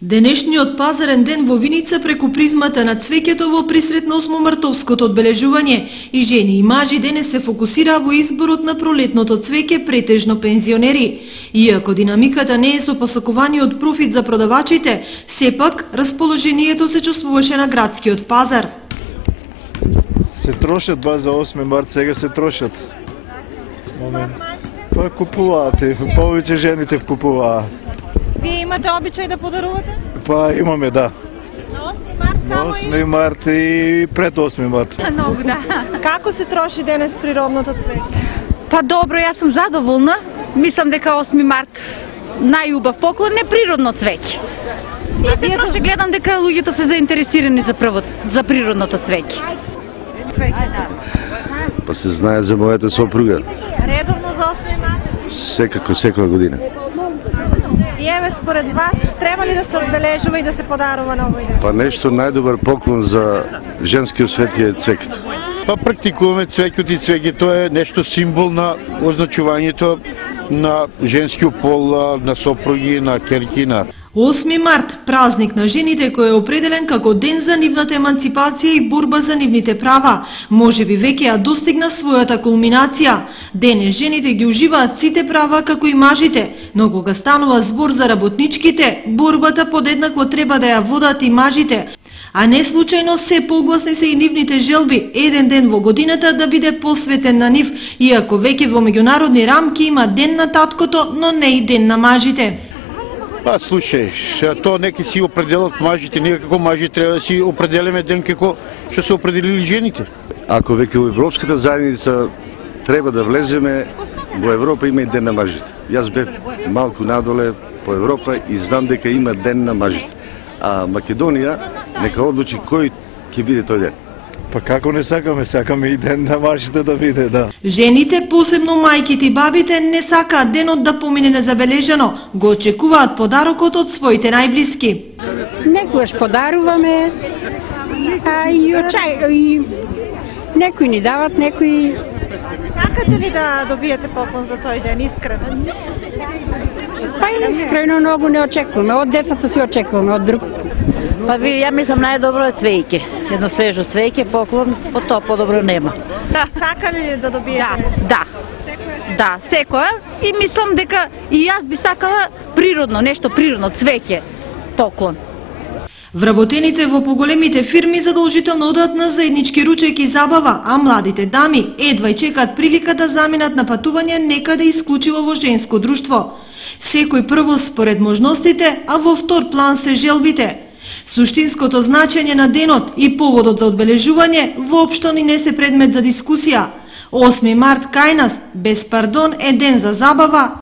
Денешниот пазарен ден во Виница преку призмата на цвеќето во присрет на осмомартовското одбележување и жени и мажи денес се фокусираа во изборот на пролетното цвеќе, претежно пензионери. Иако динамиката не е со посакуваниот профит за продавачите, сепак расположението се чувствуваше на градскиот пазар. Се трошат баш за 8 март, сега се трошат. Момент. Па купуваат, повеќе жените вкупуваат. Вие имате обичај да подарувате? Па имаме, да. На 8 март само на 8 март и пред 8 март. Многу, да. Како се троши денес природното цвеќе? Па добро, јас сум задоволна. Мислам дека 8 март најубав поклон е природно цвеќе. И се троши, гледам дека луѓето се заинтересирани за природното цвеќе. Па се знае за мојата сопруга. Редовно за 8 март? Секако, секоја година. И еве според вас, треба ли да се одбележува и да се подарува на овој ден? Па нешто најдобар поклон за женскиот свет е цвеќето. Па практикуваме цвеќето и цвеќето е нешто символ на означувањето на женскиот пол, на сопруги, на ќерки, на 8 март, празник на жените кој е определен како ден за нивната еманципација и борба за нивните права. Можеби веќе ја достигна својата кулминација. Денес жените ги уживаат сите права како и мажите, но кога станува збор за работничките, борбата подеднакво треба да ја водат и мажите. А не случајно се погласни се и нивните желби, еден ден во годината да биде посветен на нив, иако веќе во меѓународни рамки има ден на таткото, но не и ден на мажите. Па слушај, то неки си определат мажите, ние како мажи треба да си определиме ден како што се определили жените. Ако веќе во Европската заедница треба да влеземе, во Европа има и ден на мажите. Јас бев малку надоле по Европа и знам дека има ден на мажите. А Македонија нека одлучи кој ќе биде тој ден. Па како не сакаме, сакаме и ден на мажите да биде, да. Жените, посебно мајките и бабите, не сакаат денот да помине незабележано, го очекуваат подарокот од своите најблиски. Некогаш подаруваме, а и некои ни дават, некои... Сакате ли да добиете поклон за тој ден, искрено? Па искрено многу не очекуваме, од децата си очекуваме, од друг. Па ви, ја мислам најдобро е цвеќе. Едно свежо цвеќе, поклон, по тоа подобро нема. Сакали ли да добиете? Да, секоја. И мислам дека и јас би сакала природно, нешто природно, цвеќе, поклон. Вработените во поголемите фирми задолжително одат на заеднички ручек и забава, а младите дами едва и чекаат прилика да заминат на патување некаде исклучиво во женско друштво. Секој прво според можностите, а во втор план се желбите. Суштинското значење на денот и поводот за одбележување воопшто ни не се предмет за дискусија. 8 март кај нас, без пардон, е ден за забава,